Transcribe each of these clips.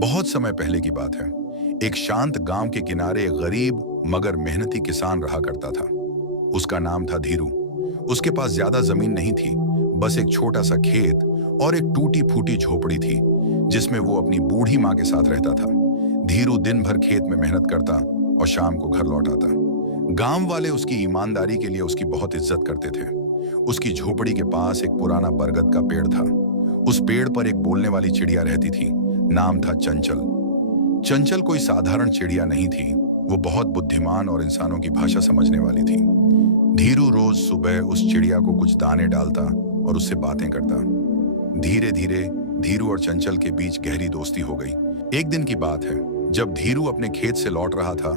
बहुत समय पहले की बात है। एक शांत गांव के किनारे एक गरीब मगर मेहनती किसान रहा करता था। उसका नाम था धीरू। उसके पास ज्यादा जमीन नहीं थी, बस एक छोटा सा खेत और एक टूटी फूटी झोपड़ी थी जिसमें वो अपनी बूढ़ी माँ के साथ रहता था। धीरू दिन भर खेत में मेहनत करता और शाम को घर लौट आता। गांव वाले उसकी ईमानदारी के लिए उसकी बहुत इज्जत करते थे। उसकी झोपड़ी के पास एक पुराना बरगद का पेड़ था। उस पेड़ पर एक बोलने वाली चिड़िया रहती थी। नाम था चंचल। चंचल कोई साधारण चिड़िया नहीं थी, वो बहुत बुद्धिमान और इंसानों की भाषा समझने वाली थी। धीरू रोज सुबह उस चिड़िया को कुछ दाने डालता और उससे बातें करता। धीरे धीरे धीरू और चंचल के बीच गहरी दोस्ती हो गई। एक दिन की बात है, जब धीरू अपने खेत से लौट रहा था,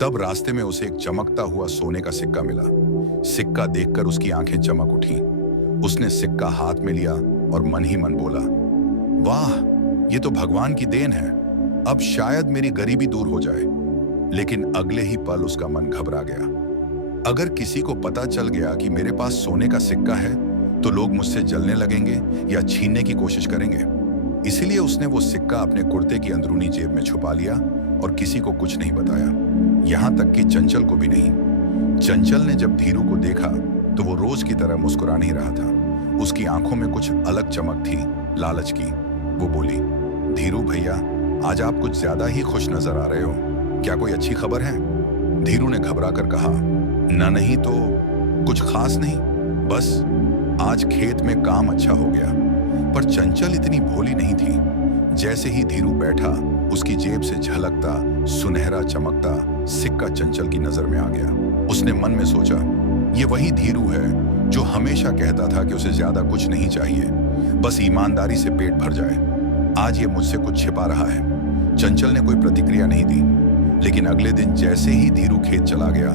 तब रास्ते में उसे एक चमकता हुआ सोने का सिक्का मिला। सिक्का देखकर उसकी आंखें चमक उठी। उसने सिक्का हाथ में लिया और मन ही मन बोला, वाह, ये तो भगवान की देन है। अब शायद मेरी गरीबी दूर हो जाए। लेकिन अगले ही पल उसका मन घबरा गया। अगर किसी को पता चल गया कि मेरे पास सोने का सिक्का है, तो लोग मुझसे जलने लगेंगे या छीनने की कोशिश करेंगे। इसीलिए उसने वो सिक्का अपने कुर्ते की अंदरूनी जेब में छुपा लिया और किसी को कुछ नहीं बताया, यहां तक कि चंचल को भी नहीं। चंचल ने जब धीरू को देखा तो वो रोज की तरह मुस्कुरा नहीं रहा था। उसकी आंखों में कुछ अलग चमक थी, लालच की। वो बोली, धीरू भैया, आज आप कुछ ज्यादा ही खुश नजर आ रहे हो। क्या कोई अच्छी खबर है? धीरू ने घबरा कर कहा, ना नहीं तो कुछ खास नहीं, बस आज खेत में काम अच्छा हो गया। पर चंचल इतनी भोली नहीं थी। जैसे ही धीरू बैठा, उसकी जेब से झलकता सुनहरा चमकता सिक्का चंचल की नजर में आ गया। उसने मन में सोचा, ये वही धीरू है जो हमेशा कहता था कि उसे ज्यादा कुछ नहीं चाहिए, बस ईमानदारी से पेट भर जाए। आज ये मुझसे कुछ छिपा रहा है। चंचल ने कोई प्रतिक्रिया नहीं दी, लेकिन अगले दिन जैसे ही धीरू खेत चला गया,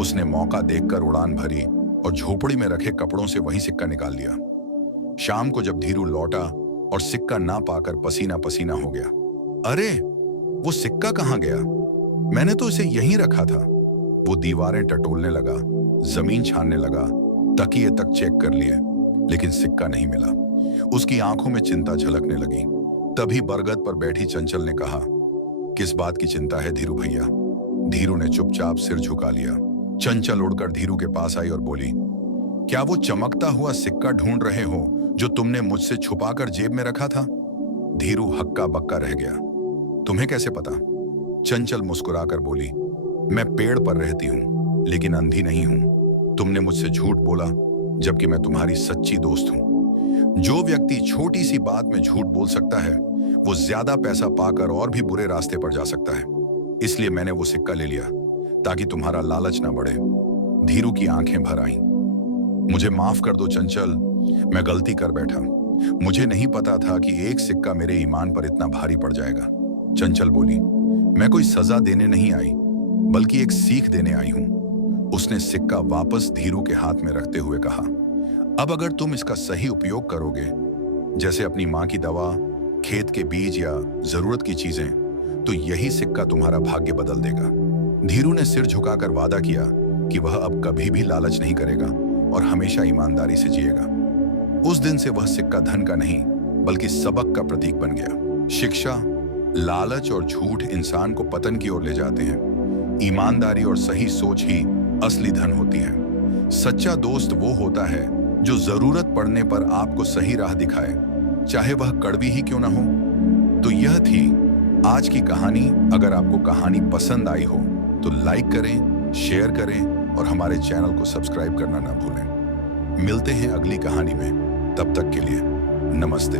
उसने मौका देखकर उड़ान भरी और झोपड़ी में रखे कपड़ों से वही सिक्का निकाल लिया। शाम को जब धीरू लौटा और सिक्का ना पाकर पसीना पसीना हो गया। अरे, वो सिक्का कहाँ गया? मैंने तो इसे यहीं रखा था। वो दीवारें टटोलने लगा, जमीन छानने लगा, तकिए तक चेक कर लिए, लेकिन सिक्का नहीं मिला। उसकी आंखों में चिंता झलकने लगी। तभी बरगद पर बैठी चंचल ने कहा, किस बात की चिंता है धीरू भैया? धीरू ने चुपचाप सिर झुका लिया। चंचल उड़कर धीरू के पास आई और बोली, क्या वो चमकता हुआ सिक्का ढूंढ रहे हो जो तुमने मुझसे छुपाकर जेब में रखा था? धीरू हक्का बक्का रह गया। तुम्हें कैसे पता? चंचल मुस्कुराकर बोली, मैं पेड़ पर रहती हूं, लेकिन अंधी नहीं हूं। तुमने मुझसे झूठ बोला, जबकि मैं तुम्हारी सच्ची दोस्त हूं। जो व्यक्ति छोटी सी बात में झूठ बोल सकता है, वो ज्यादा पैसा पाकर और भी बुरे रास्ते पर जा सकता है। इसलिए मैंने वो सिक्का ले लिया, ताकि तुम्हारा लालच ना बढ़े। धीरू की आंखें भर आईं। मुझे माफ कर दो चंचल, मैं गलती कर बैठा। मुझे नहीं पता था कि एक सिक्का मेरे ईमान पर इतना भारी पड़ जाएगा। चंचल बोली, मैं कोई सजा देने नहीं आई, बल्कि एक सीख देने आई हूं। उसने सिक्का वापस धीरू के हाथ में रखते हुए कहा, अब अगर तुम इसका सही उपयोग करोगे, जैसे अपनी माँ की दवा, खेत के बीज या जरूरत की चीजें, तो यही सिक्का तुम्हारा भाग्य बदल देगा। धीरू ने सिर झुकाकर वादा किया कि वह अब कभी भी लालच नहीं करेगा और हमेशा ईमानदारी से जिएगा। उस दिन से वह सिक्का धन का नहीं, बल्कि सबक का प्रतीक बन गया। शिक्षा, लालच और झूठ इंसान को पतन की ओर ले जाते हैं। ईमानदारी और सही सोच ही असली धन होती है। सच्चा दोस्त वो होता है जो जरूरत पड़ने पर आपको सही राह दिखाए, चाहे वह कड़वी ही क्यों ना हो। तो यह थी आज की कहानी। अगर आपको कहानी पसंद आई हो तो लाइक करें, शेयर करें और हमारे चैनल को सब्सक्राइब करना ना भूलें। मिलते हैं अगली कहानी में। तब तक के लिए नमस्ते।